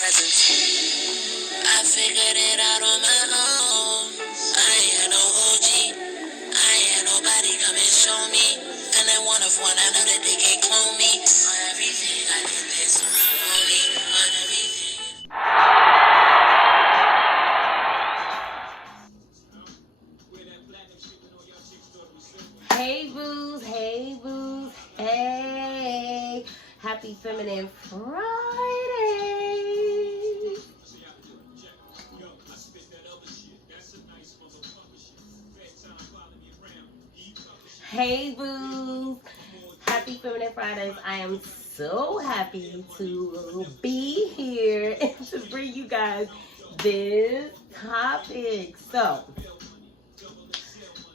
presence. I figured it out on my own. I ain't had no OG. I ain't had nobody come and show me. And then one of one, I know that they can't clone me. On everything, I did this around me. On everything. Hey boos, hey boos, hey. Happy Feminine Friday. Hey boos. Happy Feminine Fridays. I am so happy to be here and to bring you guys this topic. So,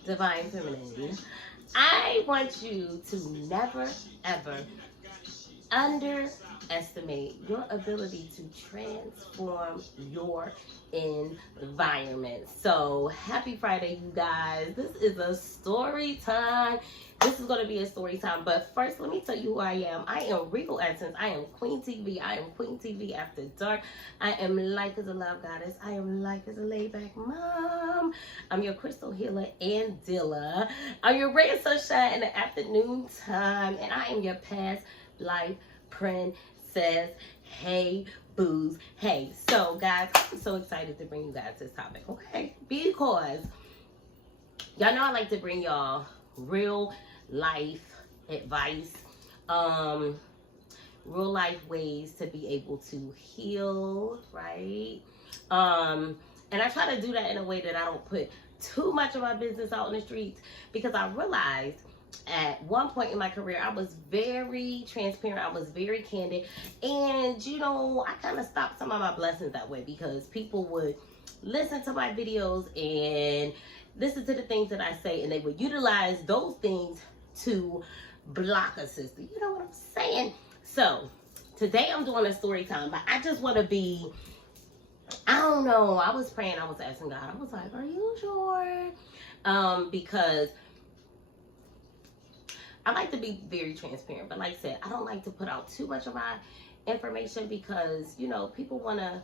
Divine Feminine. I want you to never, ever underestimate your ability to transform your environment. So happy Friday, you guys. This is a story time. This is going to be a story time. But first, let me tell you who I am. I am Regal Essence. I am Queen TV. I am Queen TV After Dark. I am Life as a Love Goddess. I am Life as a Laid-Back Mom. I'm your crystal healer and dealer. I'm your ray of sunshine in the afternoon time. And I am your past life princess. Hey boos, hey. So guys, I'm so excited to bring you guys this topic, okay? Because y'all know I like to bring y'all real life advice, real life ways to be able to heal, right? And I try to do that in a way that I don't put too much of my business out in the streets, because I realized at one point in my career, I was very transparent. I was very candid. And, you know, I kind of stopped some of my blessings that way, because people would listen to my videos and listen to the things that I say, and they would utilize those things to block a sister. You know what I'm saying? So, today I'm doing a story time, but I just want to be, I don't know. I was praying. I was asking God. I was like, are you sure? Because I like to be very transparent, but like I said, I don't like to put out too much of my information, because, you know, people want to,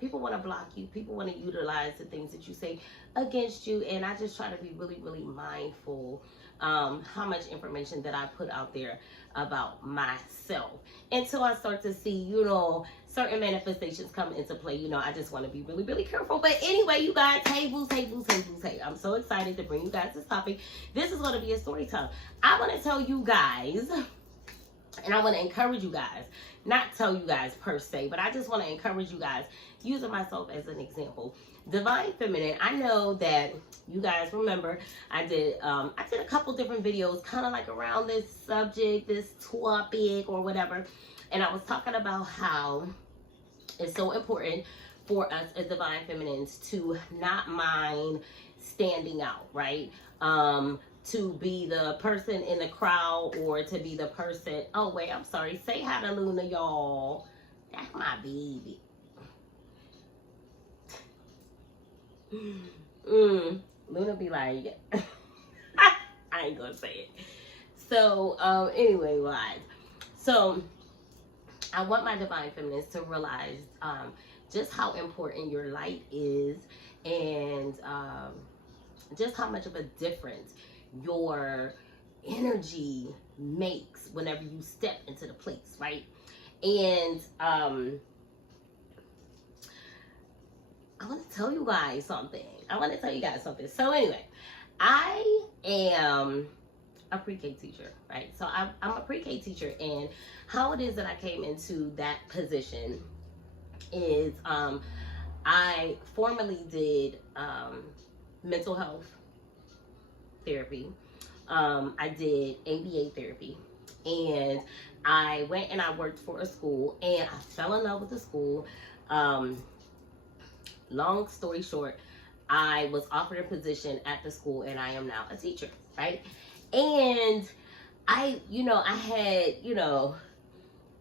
people want to block you. People want to utilize the things that you say against you. And I just try to be really, really mindful how much information that I put out there about myself, until I start to see, you know, certain manifestations come into play. You know, I just want to be really, really careful. But anyway, you guys, hey boos, hey boos, hey boos, hey. I'm so excited to bring you guys this topic. This is going to be a story time. I want to tell you guys, and I want to encourage you guys, not tell you guys per se, but I just want to encourage you guys, using myself as an example. Divine Feminine, I know that you guys remember I did a couple different videos kind of like around this subject, this topic or whatever, and I was talking about how it's so important for us as Divine Feminines to not mind standing out, right? To be the person in the crowd, or to be the person, oh wait, I'm sorry, say hi to Luna, y'all. That's my baby. Luna be like, I ain't gonna say it. So, anyway, guys. So, I want my Divine Feminines to realize just how important your light is, and just how much of a difference your energy makes whenever you step into the place, right? And I want to tell you guys something. So anyway, I am a pre-K teacher, right? So I'm a pre-K teacher, and how it is that I came into that position is I formerly did mental health therapy. I did ABA therapy, and I went and I worked for a school, and I fell in love with the school. Long story short, I was offered a position at the school, and I am now a teacher, right? And I had,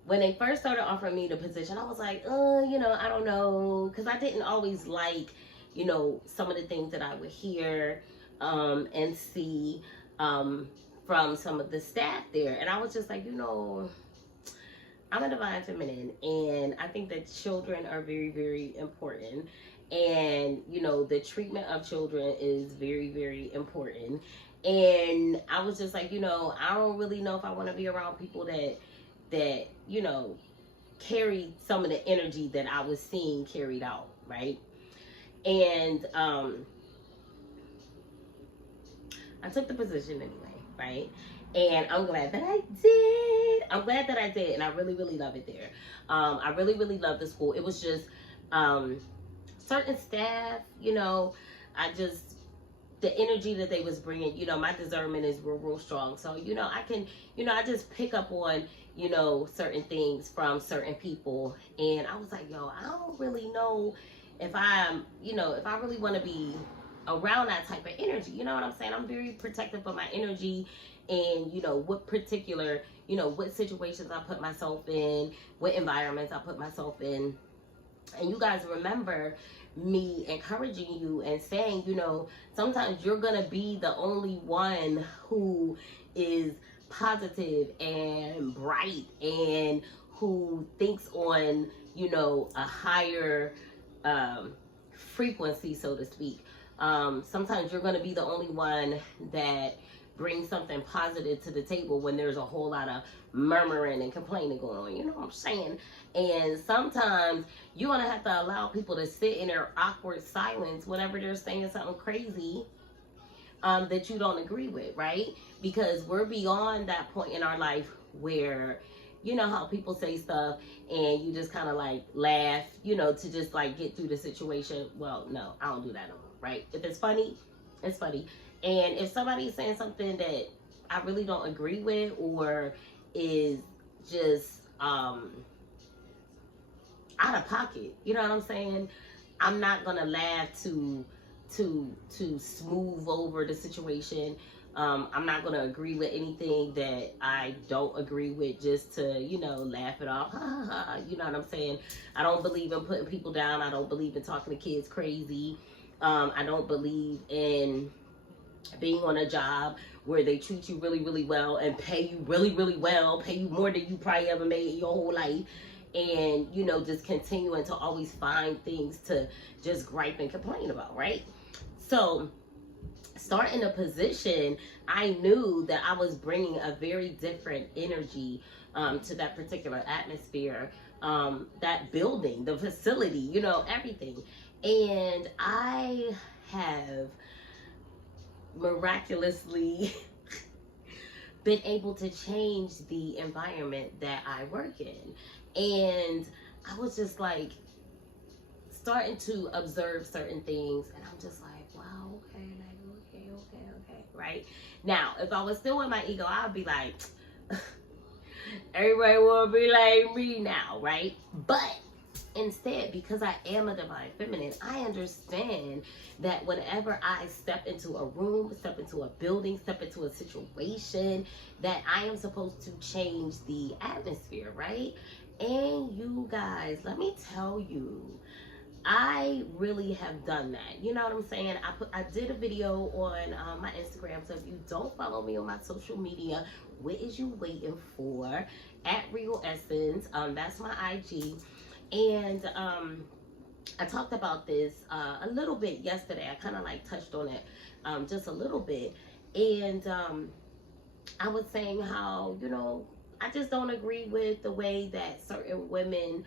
when they first started offering me the position, I was like, I don't know, because I didn't always like, some of the things that I would hear and see from some of the staff there. And I was just like, I'm a divine feminine, and I think that children are very, very important. And, you know, the treatment of children is very, very important. And I was just like, you know, I don't really know if I want to be around people that, you know, carry some of the energy that I was seeing carried out, right? And I took the position anyway, right? And I'm glad that I did. I'm glad that I did, and I really, really love it there. I really, really love the school. It was just certain staff, you know, the energy that they was bringing, you know, my discernment is real, real strong. So, you know, I can, you know, I just pick up on, you know, certain things from certain people. And I was like, yo, I don't really know if I'm, you know, if I really want to be around that type of energy. You know what I'm saying? I'm very protective of my energy, and, you know, what particular, you know, what situations I put myself in, what environments I put myself in. And you guys remember me encouraging you and saying, you know, sometimes you're gonna be the only one who is positive and bright and who thinks on, you know, a higher frequency, so to speak. Sometimes you're gonna be the only one that brings something positive to the table when there's a whole lot of murmuring and complaining going on. You know what I'm saying? And sometimes you're gonna have to allow people to sit in their awkward silence whenever they're saying something crazy that you don't agree with, right? Because we're beyond that point in our life where, you know how people say stuff and you just kind of like laugh, you know, to just like get through the situation. Well, no, I don't do that no more, right? If it's funny, it's funny. And if somebody's saying something that I really don't agree with, or is just out of pocket, you know what I'm saying? I'm not gonna laugh to smooth over the situation. I'm not gonna agree with anything that I don't agree with just to, you know, laugh it off. Ha, ha, ha. You know what I'm saying? I don't believe in putting people down. I don't believe in talking to kids crazy. I don't believe in being on a job where they treat you really, really well and pay you really, really well, pay you more than you probably ever made in your whole life. And, you know, just continuing to always find things to just gripe and complain about, right? So, starting a position, I knew that I was bringing a very different energy to that particular atmosphere, that building, the facility, you know, everything. And I have miraculously been able to change the environment that I work in. And I was just like starting to observe certain things, and I'm just like, wow, okay, okay, right? Now, if I was still in my ego, I'd be like, everybody wanna be like me now, right? But instead, because I am a divine feminine, I understand that whenever I step into a room, step into a building, step into a situation, that I am supposed to change the atmosphere, right? And you guys, let me tell you, I really have done that. You know what I'm saying? I did a video on my Instagram. So if you don't follow me on my social media, what is you waiting for? At Regal Essence. That's my IG. And I talked about this a little bit yesterday. I kind of like touched on it just a little bit. And I was saying how, you know, I just don't agree with the way that certain women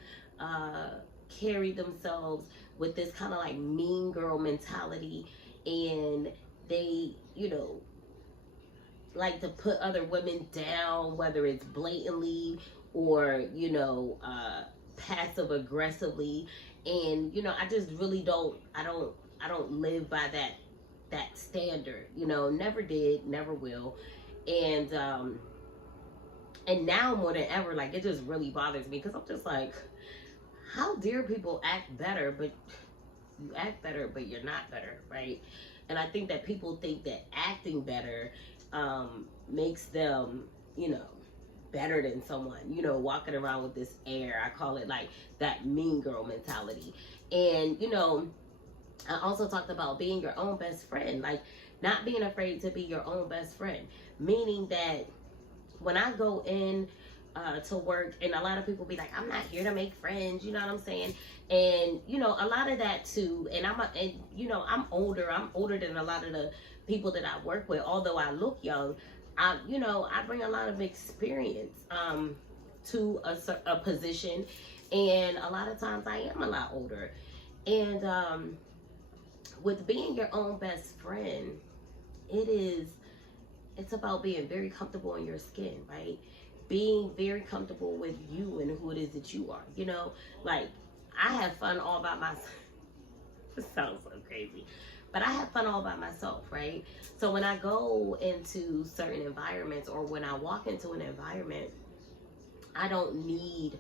carry themselves with this kind of like mean girl mentality. And they, you know, like to put other women down, whether it's blatantly or, you know, passive aggressively. And, you know, I just really don't live by that standard, you know. Never did, never will. And now more than ever, like, it just really bothers me, because I'm just like, how dare people act better, but you act better, but you're not better, right? And I think that people think that acting better makes them, you know, better than someone, you know, walking around with this air. I call it like that mean girl mentality. And, you know, I also talked about being your own best friend, like not being afraid to be your own best friend, meaning that when I go in to work, and a lot of people be like, I'm not here to make friends, you know what I'm saying? And you know, a lot of that too. And you know, I'm older than a lot of the people that I work with. Although I look young, you know, I bring a lot of experience to a position, and a lot of times I am a lot older. And with being your own best friend, it's about being very comfortable in your skin, right? Being very comfortable with you and who it is that you are. You know, like, I have fun all by myself. It sounds so crazy, but I have fun all by myself, right? So when I go into certain environments, or when I walk into an environment, I don't need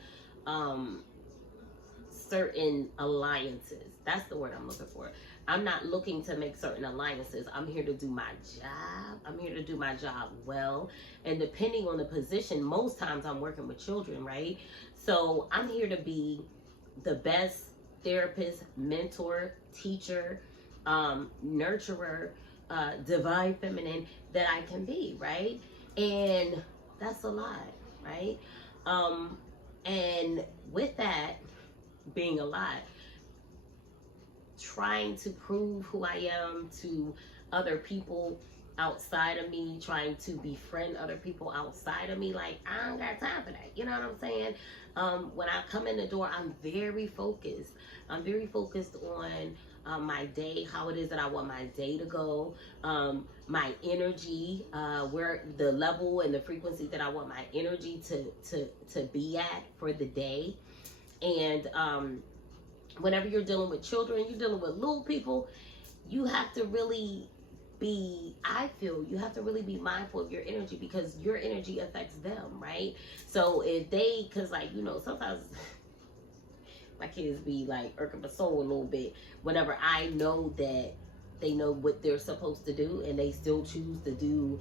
certain alliances. That's the word I'm looking for. I'm not looking to make certain alliances. I'm here to do my job. I'm here to do my job well. And depending on the position, most times I'm working with children, right? So I'm here to be the best therapist, mentor, teacher, nurturer, divine feminine that I can be, right? And that's a lot, right? And with that being a lot, trying to prove who I am to other people outside of me, trying to befriend other people outside of me, like, I don't got time for that. You know what I'm saying? When I come in the door, I'm very focused. I'm very focused on my day, how it is that I want my day to go, my energy, where the level and the frequency that I want my energy to be at for the day. And whenever you're dealing with children, you're dealing with little people, you have to really I feel you have to really be mindful of your energy, because your energy affects them, right? So if because, like, you know, sometimes my kids be like irking my soul a little bit whenever I know that they know what they're supposed to do and they still choose to do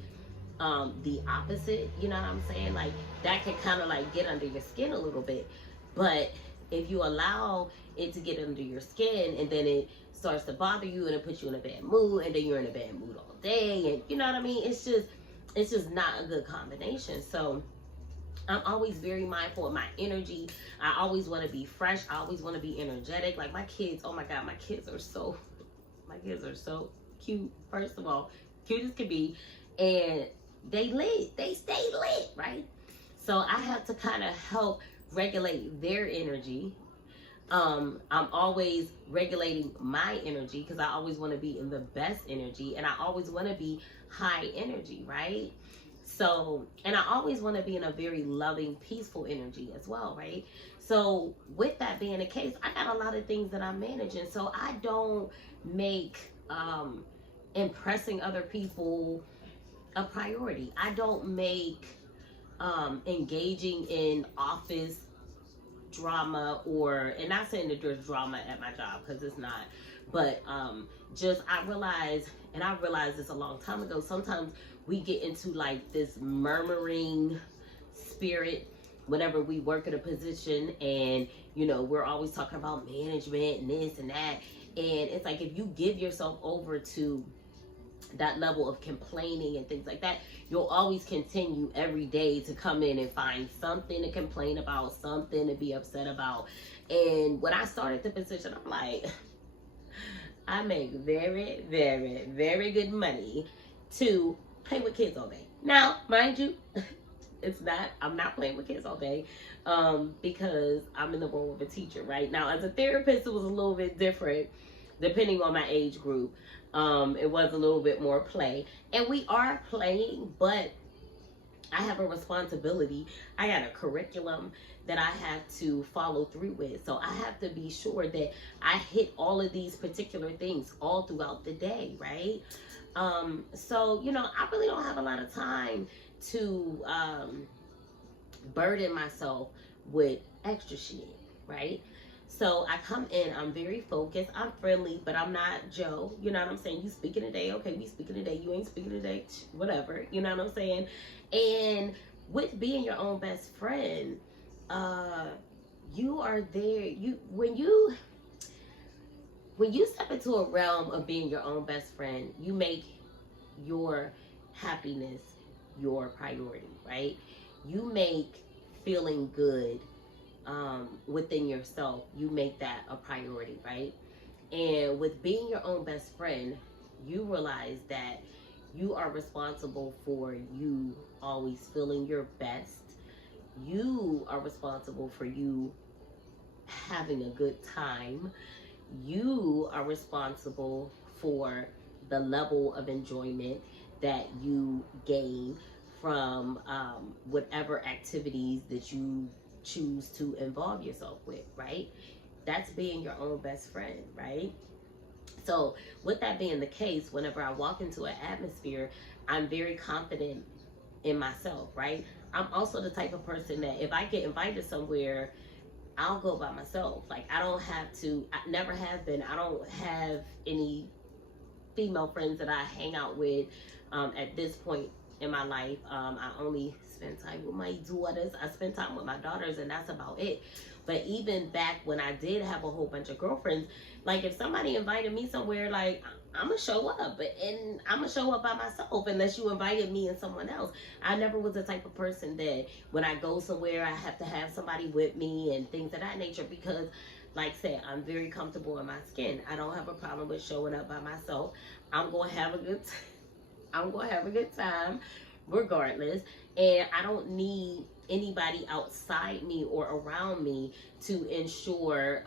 the opposite. You know what I'm saying? Like, that can kind of like get under your skin a little bit. But if you allow it to get under your skin, and then it starts to bother you, and it puts you in a bad mood, and then you're in a bad mood all day, and you know what I mean? It's just not a good combination. So I'm always very mindful of my energy. I always want to be fresh. I always want to be energetic. Like, my kids, oh my God, my kids are so cute. First of all, cute as can be, and they stay lit, right? So I have to kind of help regulate their energy. I'm always regulating my energy, because I always want to be in the best energy, and I always want to be high energy, right? So, and I always want to be in a very loving, peaceful energy as well, right? So with that being the case, I got a lot of things that I'm managing. So I don't make impressing other people a priority. I don't make engaging in office drama, and not saying that there's drama at my job, because it's not, but I realized this a long time ago, sometimes we get into like this murmuring spirit whenever we work at a position, and you know, we're always talking about management and this and that, and it's like, if you give yourself over to that level of complaining and things like that, you'll always continue every day to come in and find something to complain about, something to be upset about. And when I started the position, I'm like, I make very, very, very good money to play with kids all day. Now, mind you, I'm not playing with kids all day, because I'm in the role of a teacher, right? Now, as a therapist, it was a little bit different depending on my age group. It was a little bit more play, and we are playing, but I have a responsibility. I got a curriculum that I have to follow through with. So I have to be sure that I hit all of these particular things all throughout the day, right? So, you know, I really don't have a lot of time to burden myself with extra shit, right? So I come in, I'm very focused, I'm friendly, but I'm not Joe. You know what I'm saying? You speaking today, okay, we speaking today. You ain't speaking today, whatever. You know what I'm saying? And with being your own best friend, you are there. When you step into a realm of being your own best friend, you make your happiness your priority, right? You make feeling good within yourself, you make that a priority, right? And with being your own best friend, you realize that you are responsible for you always feeling your best. You are responsible for you having a good time. You are responsible for the level of enjoyment that you gain from whatever activities that you choose to involve yourself with, right? That's being your own best friend, right? So with that being the case, whenever I walk into an atmosphere, I'm very confident in myself, right? I'm also the type of person that if I get invited somewhere, I'll go by myself. Like, I don't have to, I never have been, I don't have any female friends that I hang out with at this point in my life. I only spend time with my daughters. I spend time with my daughters, and that's about it. But even back when I did have a whole bunch of girlfriends, like if somebody invited me somewhere, like I'm gonna show up, and I'm gonna show up by myself unless you invited me and someone else. I never was the type of person that when I go somewhere, I have to have somebody with me and things of that nature, because like I said, I'm very comfortable in my skin. I don't have a problem with showing up by myself. I'm gonna have a good time regardless, and I don't need anybody outside me or around me to ensure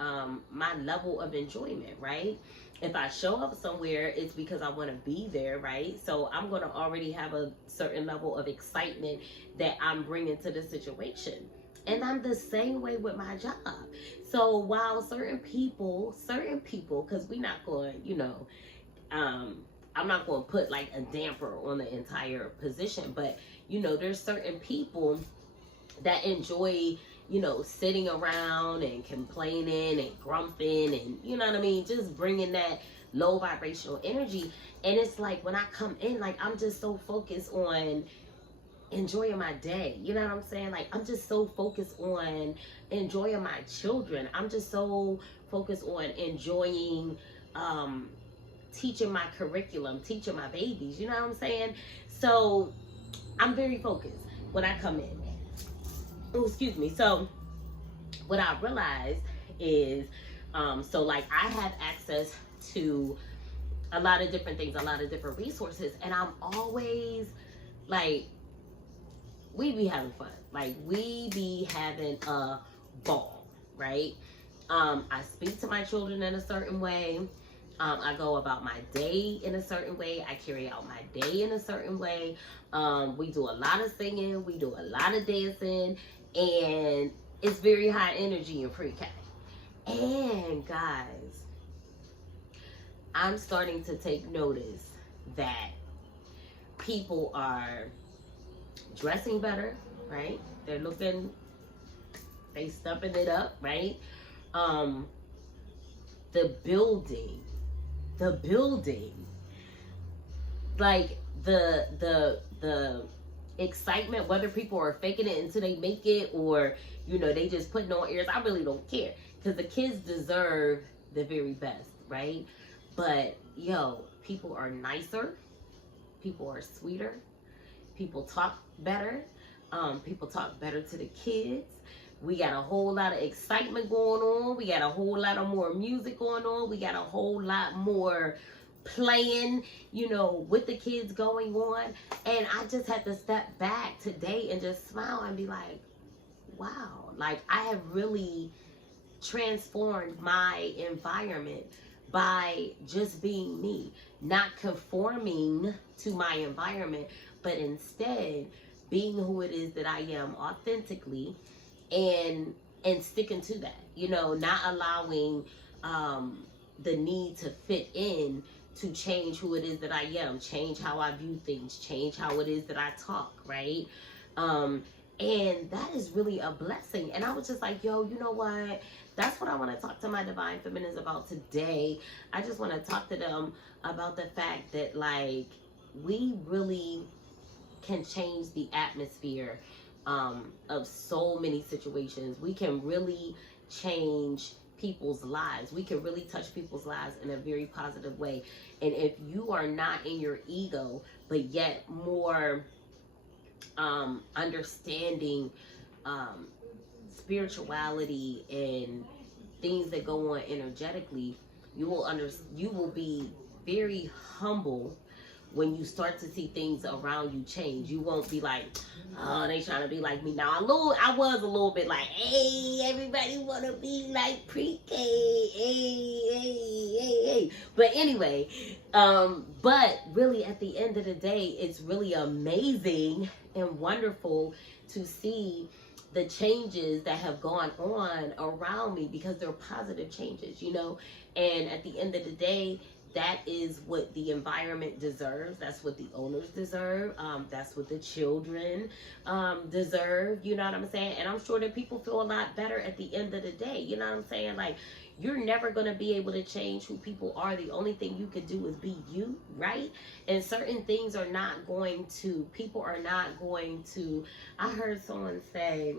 my level of enjoyment, right? If I show up somewhere, it's because I want to be there, right? So I'm going to already have a certain level of excitement that I'm bringing to the situation. And I'm the same way with my job. So while certain people, because we're not going, I'm not going to put like a damper on the entire position, but there's certain people that enjoy, sitting around and complaining and grumping and, you know what I mean, just bringing that low vibrational energy. And it's like when I come in, like I'm just so focused on enjoying my day. You know what I'm saying? Like I'm just so focused on enjoying my children. I'm just so focused on enjoying teaching my curriculum, teaching my babies. You know what I'm saying? So I'm very focused when I come in. Oh, excuse me. So what I realized is, so like I have access to a lot of different things, a lot of different resources, and I'm always like, we be having fun. Like we be having a ball, right? I speak to my children in a certain way. I go about my day in a certain way. I carry out my day in a certain way. We do a lot of singing. We do a lot of dancing. And it's very high energy in pre-K. And guys, I'm starting to take notice that people are dressing better, right? They stepping it up, right? The building, like the excitement, whether people are faking it until they make it, or they just putting on airs, I really don't care, because the kids deserve the very best, right? But people are nicer, people are sweeter, people talk better, people talk better to the kids. We got a whole lot of excitement going on. We got a whole lot of more music going on. We got a whole lot more playing, with the kids going on. And I just had to step back today and just smile and be like, wow, like I have really transformed my environment by just being me, not conforming to my environment, but instead being who it is that I am authentically, and sticking to that, not allowing the need to fit in to change who it is that I am, change how I view things, change how it is that I talk, right? And that is really a blessing. And I was just like, yo, you know what? That's what I want to talk to my divine feminines about today. I just want to talk to them about the fact that, like, we really can change the atmosphere of so many situations. We can really change people's lives. We can really touch people's lives in a very positive way. And if you are not in your ego, but yet more understanding spirituality and things that go on energetically, you will be very humble when you start to see things around you change. You won't be like, oh, they trying to be like me. Now, I was a little bit like, hey, everybody want to be like pre-K, hey. But anyway, but really at the end of the day, it's really amazing and wonderful to see the changes that have gone on around me, because they're positive changes, you know. And at the end of the day, that is what the environment deserves. That's what the owners deserve. That's what the children deserve. You know what I'm saying? And I'm sure that people feel a lot better at the end of the day. You know what I'm saying? Like, you're never going to be able to change who people are. The only thing you can do is be you, right? And certain things are not going to, people are not going to, I heard someone say,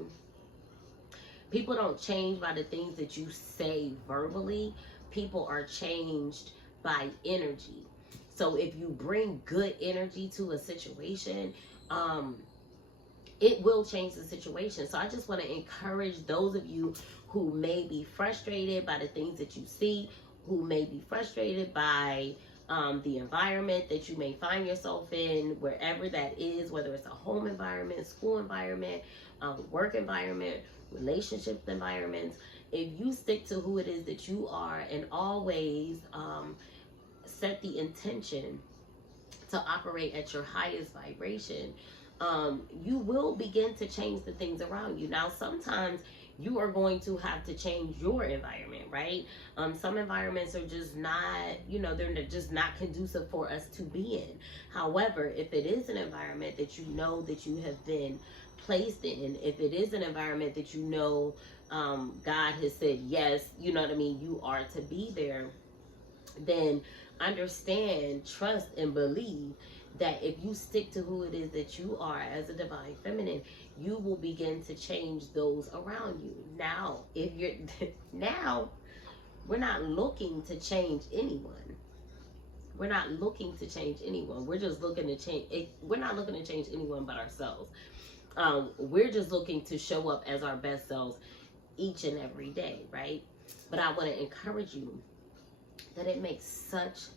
people don't change by the things that you say verbally. People are changed by energy. So if you bring good energy to a situation, it will change the situation. So I just want to encourage those of you who may be frustrated by the things that you see, who may be frustrated by the environment that you may find yourself in, wherever that is, whether it's a home environment, school environment, work environment, relationship environments. If you stick to who it is that you are, and always set the intention to operate at your highest vibration, you will begin to change the things around you. Now, sometimes you are going to have to change your environment, right? Some environments are just not, you know, they're just not conducive for us to be in. However, if it is an environment that you know that you have been placed in, if it is an environment that you know God has said, yes, you know what I mean, you are to be there, then understand, trust, and believe that if you stick to who it is that you are as a divine feminine, you will begin to change those around you. Now, if you're now, we're not looking to change anyone. We're not looking to change anyone. We're just looking to change. We're not looking to change anyone but ourselves. We're just looking to show up as our best selves each and every day, right? But I want to encourage you that it makes such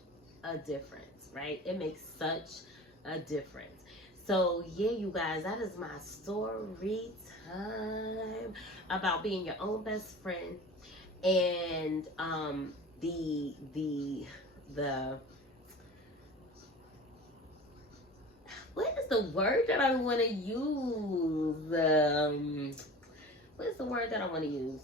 a difference, right? It makes such a difference. So yeah, you guys, that is my story time about being your own best friend. And the what is the word that I want to use? What is the word that I want to use?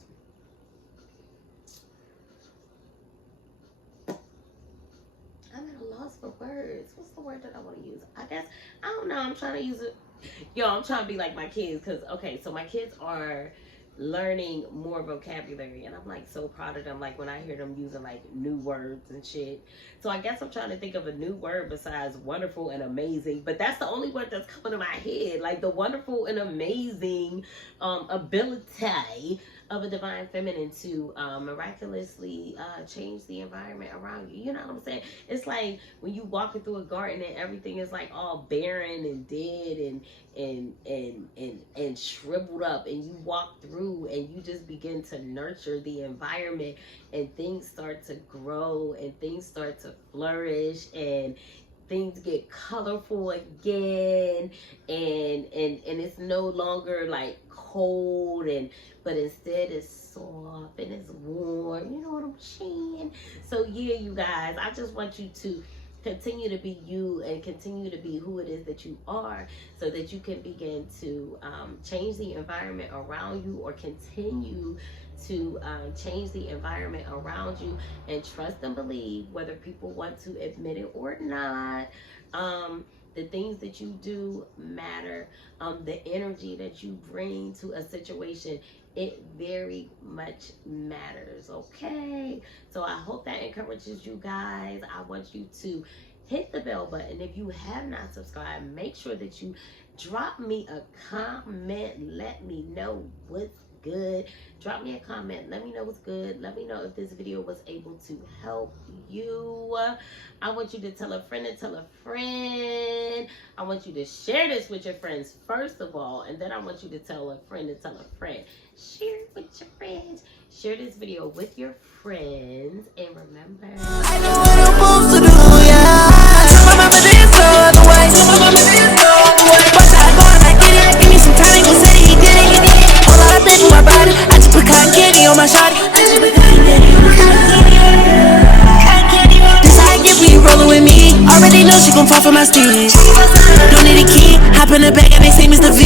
I'm at a loss for words. What's the word that I want to use? I guess, I don't know. I'm trying to use it. Yo, I'm trying to be like my kids. Because, okay, so my kids are learning more vocabulary. And I'm like so proud of them. Like when I hear them using like new words and shit. So I guess I'm trying to think of a new word besides wonderful and amazing. But that's the only word that's coming to my head. Like the wonderful and amazing ability of a divine feminine to miraculously change the environment around you. You know what I'm saying? It's like when you walking through a garden and everything is like all barren and dead and shriveled up, and you walk through and you just begin to nurture the environment, and things start to grow and things start to flourish, and things get colorful again, and it's no longer like cold, but instead it's soft and it's warm. You know what I'm saying? So yeah, you guys, I just want you to continue to be you and continue to be who it is that you are, so that you can begin to change the environment around you, or continue to change the environment around you, and trust and believe, whether people want to admit it or not. The things that you do matter. The energy that you bring to a situation, it very much matters, okay? So I hope that encourages you guys. I want you to hit the bell button. If you have not subscribed, make sure that you drop me a comment. Let me know what's good. Drop me a comment. Let me know what's good. Let me know if this video was able to help you. I want you to tell a friend to tell a friend. I want you to share this with your friends first of all, and then I want you to tell a friend to tell a friend. Share it with your friends. Share this video with your friends, and remember, I know what I'm supposed to do, yeah. Tell my mama this all the way. Watch how I go and I get it. Give me some time, ain't gon' say that he did it. All I think for my body, I just put cotton candy on my shawty. This how I get when you rollin' with me. Already know she gon' fall for my stage. Don't need a key, hop in the bag and they say Mr. V.